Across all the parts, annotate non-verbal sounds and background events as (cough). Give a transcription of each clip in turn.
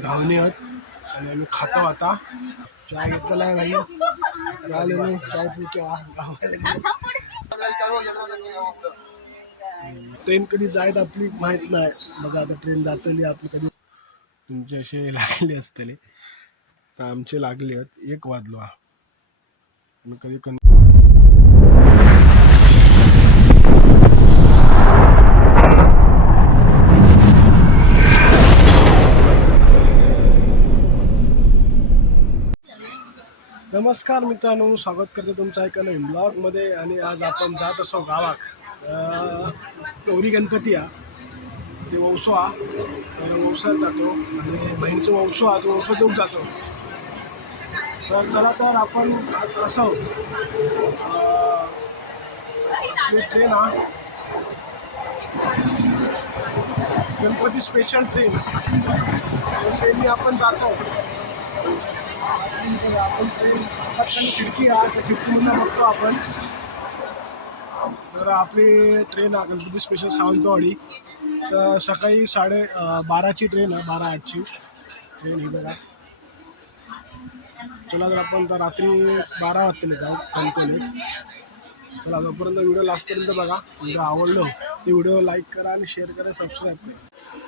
घावणी आहेत. आणि आम्ही खातो आता. चाय घेतलेला आहे भाई. आले नाही. चाय पिऊ ट्रेन कधी जायत आपली माहीत नाही. बघा आता ट्रेन जातली आपली कधी. तुमचे असे लागले असतले. तर आमचे लागले आहेत. एक वाजलो. हा. आणि कधी कन नमस्कार मित्रांनो स्वागत करते तुमचं एका नवीन ब्लॉगमध्ये आणि आज आपण जात असो गावात. गौरी गणपती हा. ते वौसो हा तर वौसात जातो आणि बहिणीचं वौसो हा तो वौसो देऊन जातो. तर चला तर आपण असं असो ट्रेन हा गणपती स्पेशल ट्रेन ट्रेनने आपण जातो. आपण खिडकी आहे त्या खिडकीमधून बघतो आपण तर आपली ट्रेन आहे गणपती स्पेशल सावंतवाडी तर सकाळी साडे बाराची ट्रेन आहे बारा आठची ट्रेन ही बघा चला जर आपण तर रात्री बारा वाजता जाऊ कणकणीत चला जोपर्यंत व्हिडिओ लास्टपर्यंत बघा व्हिडिओ आवडलो ते व्हिडिओ लाईक करा आणि शेअर करा सबस्क्राईब करा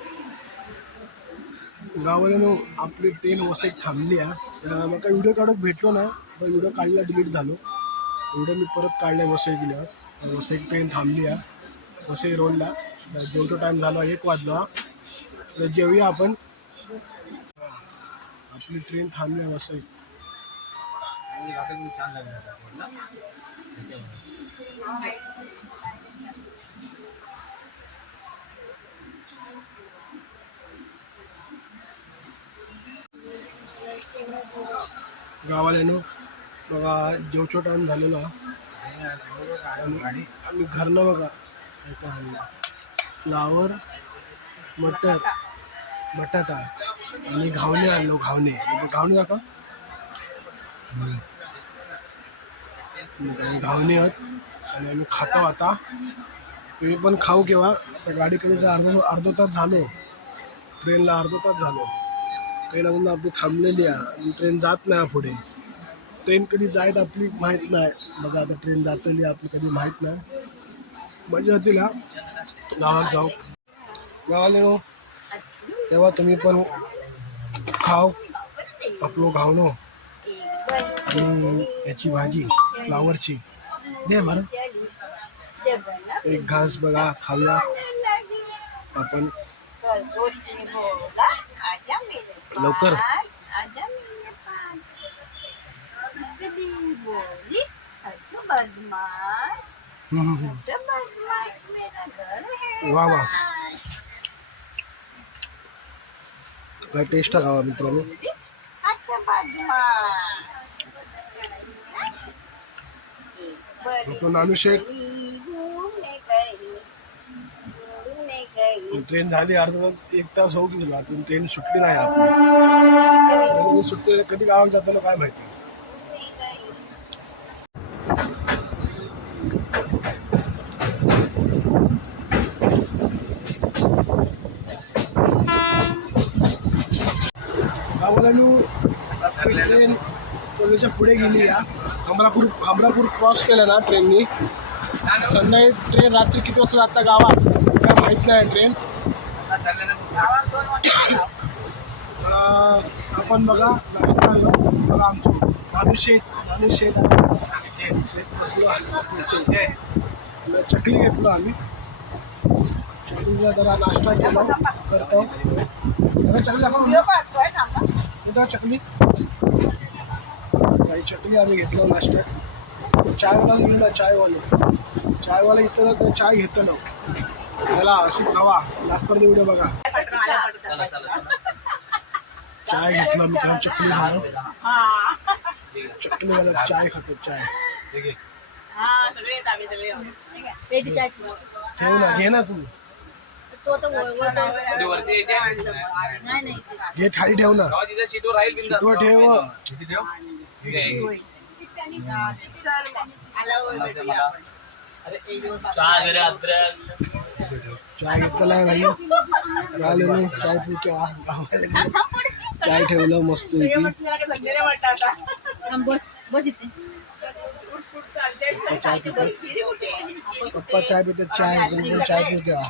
गावाला आपली ट्रेन वसईत थांबली आहे. म्हाका व्हिडिओ काढूक भेटलो ना तर व्हिडिओ काढला डिलीट झालो. व्हिडिओ मी परत काढले वसई गेल्यावर एक ट्रेन थांबली आहे. वसई रोडला जेवढो टाईम झाला एक वाजला. तर जेवूया आपण. आपली ट्रेन थांबली आहे वसई. गावाला बघा जेवचो टाईम झालेला आणि आम्ही घरनं बघा इथं आणलं. फ्लावर मटर बटाटा आणि घावणे आणलो घावणे. घावणे दाखवा. घावणे आहेत. आणि आम्ही खातो आता. तुम्ही पण खाऊ केव्हा? आता गाडी कधीचा अर्ध अर्धा तास झालो. ट्रेनला अर्धा तास झालो. ट्रेन अजून आपली थांबलेली आहे. आणि ट्रेन जात नाही पुढे. ट्रेन कधी जायत आपली माहीत नाही. बघा आता ट्रेन जातली आपली कधी माहीत नाही. मजा तिला गावात जाऊ. गावाला येऊ. तेव्हा तुम्ही पण खाव आपलो घावणं आणि याची भाजी फ्लावरची. दे बरं. एक घास बघा खाल्ला. आपण. लवकर. वा वा काय टेस्ट खावा मित्रांनो आपण अनुषेक ट्रेन झाली अर्धा तास एक तास होऊ गेला. अजून ट्रेन सुटली नाही आपण सुटली कधी गावात जाताना काय माहिती? ट्रेन कॉलेजच्या पुढे गेली या. अमरापूर अमरापूर क्रॉस केलं ना ट्रेननी संध्याकाळी ट्रेन रात्री किती वाजता जाता गावात? काय आहे ट्रेन आपण बघा नाश्ता आलो. बघा आमचं. मानुषेत मानुषेत बसलो आहे. चकली घेतलो आम्ही. चकलीचा जरा नाश्ता केलो. करतो. चकली दाखव चकली. काही चकली आम्ही घेतलो नाश्त्यात चायवाला गेलो चायवाला. चायवाला इथं तर चाय घेतलं. त्याला अशी खावा लास्टपर्यंत व्हिडिओ बघा. चाय घेतला मित्रांनो चकली खाणं चकली वाला चाय खातो चाय. ठेव ना घे ना तू. तो तर वर- वर- नाही नाही तेच. घे खाली ठेव ना सीटवर राहील बिंदास. तू ठेव चहा वगैरे अद्रक. चाय घेतला आहे भाई? आले नाही चाय पी क्या गावाला गेलो. चाय ठेवलं मस्त थांब, बस बस इथे चाय पितात पप्पा चाय पितात चाय पण चाय पिऊ द्या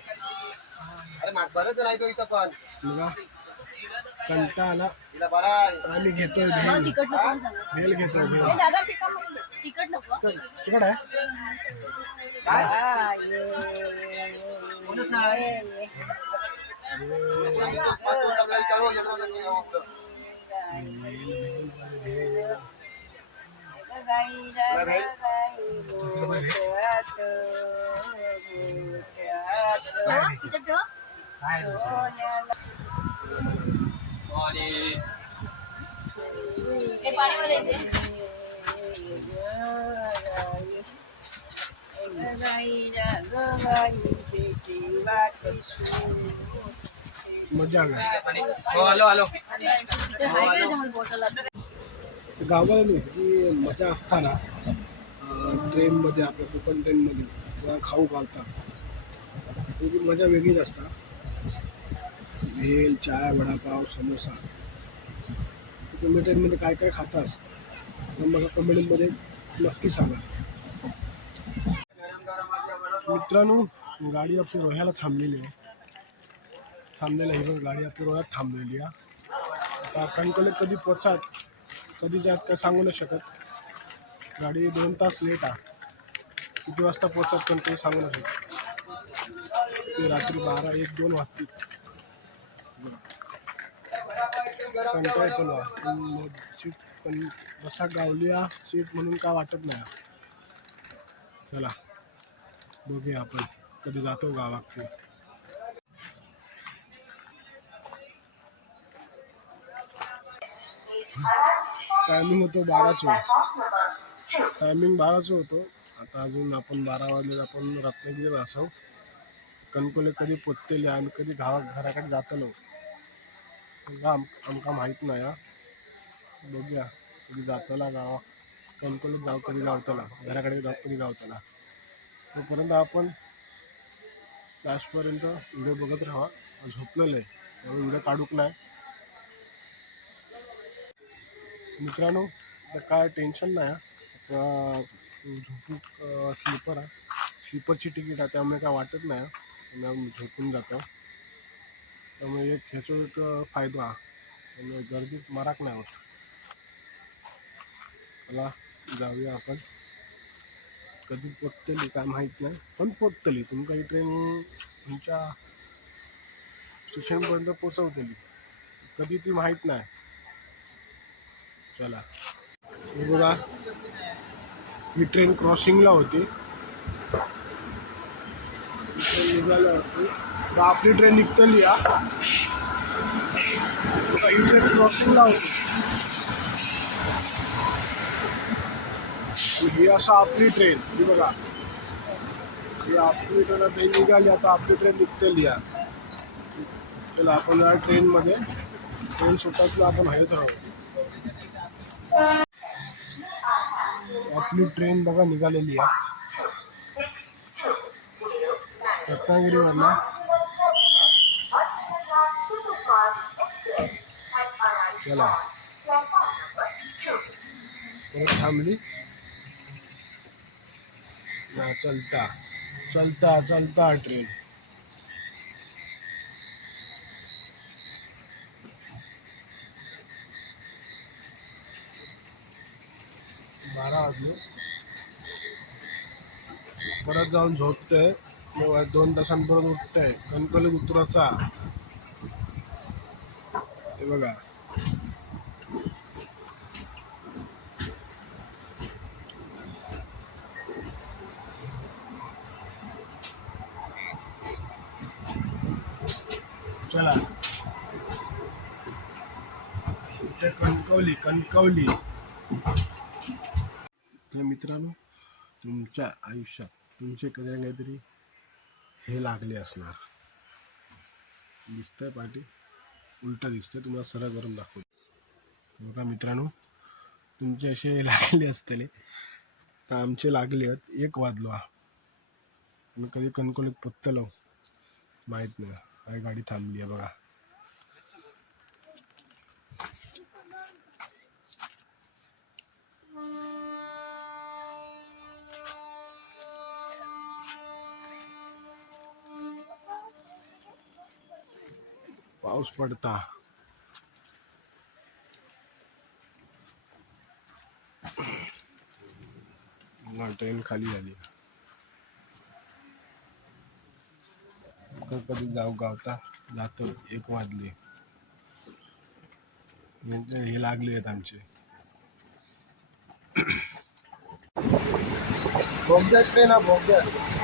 अरे माग बरंच राहतो इथं पण बघा कंटा आला तिला बरा आहे आम्ही घेतोय मला भेल तिकट नको म्हणून सांगा. भेल घेतोय भेल तिकट नको तिकड आहे आपल्याला हे येते मजा आली. हो ते त्याच्यामध्ये बॉटल गावाला जी मजा असताना ट्रेनमध्ये आपल्या कोकण ट्रेनमध्ये किंवा खाऊ घालतात. त्याची मजा वेगळीच असता भेल चाय वडापाव समोसा. तुम्ही ट्रेनमध्ये काय काय खातास? तर मला कमेंटमध्ये नक्की सांगा. मित्रांनो गाडी आपली रोह्याला थांबलेली आहे. थांबलेलं आहे गाडी आपली रोह्यात थांबलेली आहे. आता कणकले कधी पोचात कधी जात काय सांगू नाही शकत. गाडी दोन तास लेट आहे. किती वाजता पोचात पण ते सांगू नाही शकत. ते रात्री बारा एक दोन वाजतील. कंटाळा येतो ना पण मग सीट पण बसा गावली सीट म्हणून काय वाटत नाही. चला बघूया आपण कधी जातो गावात ते टायमिंग होतो बाराचं. टायमिंग बाराचं होतो. आता अजून आपण बारा वाजले आपण रत्नागिरीला असो कणकोले कधी पोचतेले आणि कधी गावा घराकडे जातलो. आमका आमका माहीत नाही हा. बघूया. कधी जातला गावा कणकोले जाऊ कधी गावतला घराकडे जाऊ कधी गावतला. तोपर्यंत आपण लास्टपर्यंत व्हिडिओ बघत राहा. झोपलेलं आहे त्यामुळे व्हिडिओ काढूक नाही. मित्रांनो आता काय टेन्शन नाही आता झोपू स्लीपर आहे स्लीपरची तिकीट आहे त्यामुळे काय वाटत नाही झोपून जातं. त्यामुळे एक ह्याचा एक फायदा. त्यामुळे गर्दीत मराक नाही होत. चला जाऊया आपण. कधी पोचतली काय माहीत नाही. पण पोचतली. तुमका ही ट्रेन तुमच्या स्टेशनपर्यंत पोचवतली. कधी ती माहीत नाही. चला. बघा. ही ट्रेन क्रॉसिंगला होती. ट्रेन निघाली होती आता आपली ट्रेन निघतली बघा, ट्रेन क्रॉसिंगला होती. ही असं आपली ट्रेन ही बघा. ही आपली ट्रेन ही निघाली आता आपली ट्रेन निघतली हा. चला आपण या ट्रेनमध्ये ट्रेन स्वतःच आपण हयत राहू. आपली ट्रेन बघा निघालेली आहे रत्नागिरीवरनं. चला. परत थांबली. चलता. चलता चलता ट्रेन बारा वाजले. परत जाऊन झोपतंय. दोन तासांपर्यंत उठतंय. कणकली उतराचा. हे बघा चला इथे कणकवली कणकवली. तर मित्रांनो तुमच्या आयुष्यात तुमचे कधी ना काहीतरी हे लागले असणार. दिसतंय पाठी उलटा दिसतंय तुम्हाला सरळ करून दाखवतो. बघा मित्रांनो तुमचे असे लागले असतले. तर आमचे लागले आहेत एक वाजलो मी कधी कणकोलीत पुतलो माहीत नाही. काय गाडी थांबली आहे बघा. पाऊस पडता. ट्रेन खाली झाली. कधी जाऊ गावता? जातो. एक वाजले. हे लागले आहेत आमचे. (coughs) बोगद्यात ट्रेन हा बोगद्यात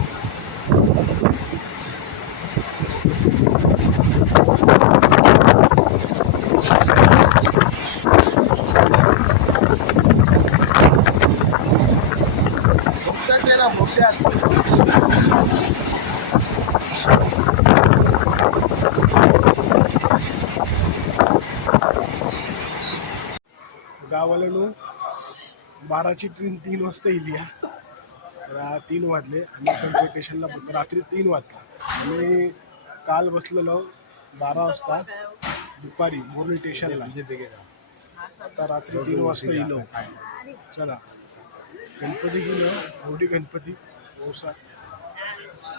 बोगद्यात ट्रेन हा बोगद्यात गावाला बाराची ट्रेन तीन वाजता येईल या. तर तीन वाजले आणि आपण वेकेशनला बसलो रात्री तीन वाजता. आणि काल बसलेलो बारा वाजता दुपारी बोर्ली स्टेशनला आता रात्री तीन वाजता येलो. चला. गणपती गेलो मोठी गणपती. ओसा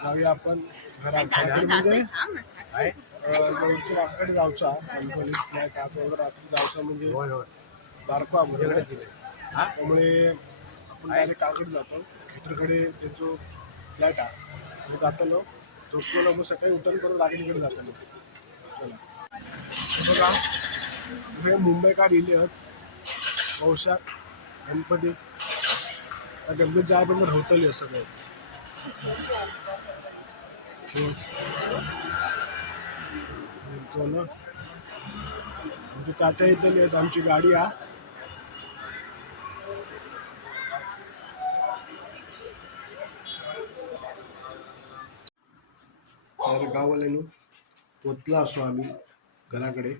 जाऊया आपण. घरात. म्हणजे आपल्याकडे जाऊचा. रात्री जाऊचा म्हणजे बारको आमच्याकडे त्यामुळे आपण डायरेक्ट काकडे जातो. खेटरकडे त्यांचं फ्लॅट आहे आणि जातालो झोपतो मग सकाळी उठून करून रागणीकडे हे बघा हे मुंबईकार इले आहेत. पावसात गणपती. गणपती जायबंदर होतली असं काही ना आमची तात्या इथली आहेत आमची गाडी हा तर गाववाल्यानं पोचला असो आम्ही घराकडे.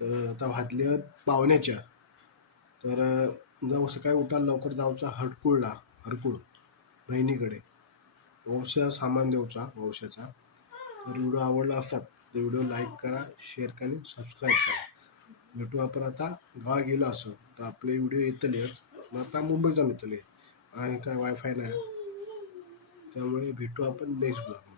तर आता वाजले आहेत पावण्याच्या. तर जाऊ सकाळी उठायला लवकर जाऊचा हरकुळला हरकुळ बहिणीकडे. वंशा सामान देऊचा वंशाचा. तर व्हिडिओ आवडला असतात तर व्हिडिओ लाईक करा शेअर करा आणि सबस्क्राईब करा. भेटू आपण आता गावा गेलो असो. तर आपले व्हिडिओ येतले. मग आता मुंबईत जाऊन येतले. आणि काय वायफाय नाही. त्यामुळे भेटू आपण नेक्स्ट ब्लॉग